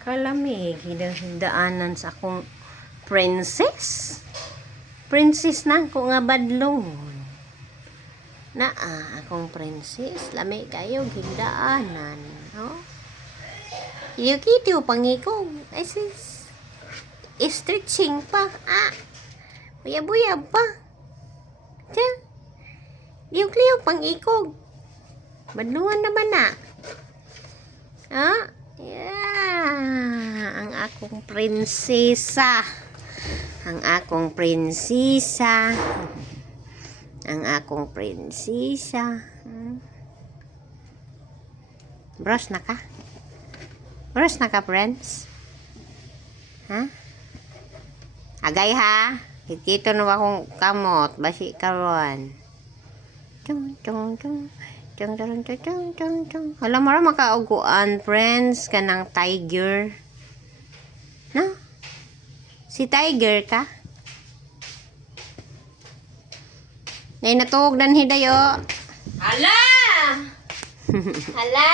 Kalamig, hidaanan sa akong princess. Princess na ko nga badlong. Akong princess. Lami kayo, hidaanan. Oh? Kitiw pangikog. Ay sis. Stretching pa. Buyab-buyab pa. Diyan. Liyog-liyog pangikog. Badlungan naman na. Yeah. Ang akong prinsesa. Ang akong prinsesa. Ang akong prinsesa. Brush na ka? Brush na ka, friends? Agay ha? Hikito na akong kamot. Basi karon. Chung, chung, chung. Chung, chung, chung, chung, chung, chung. Alam mo rin makauguan, friends, kanang tiger. No? Si tiger ka? Nay natuog dan hidayo. Hala! Hala!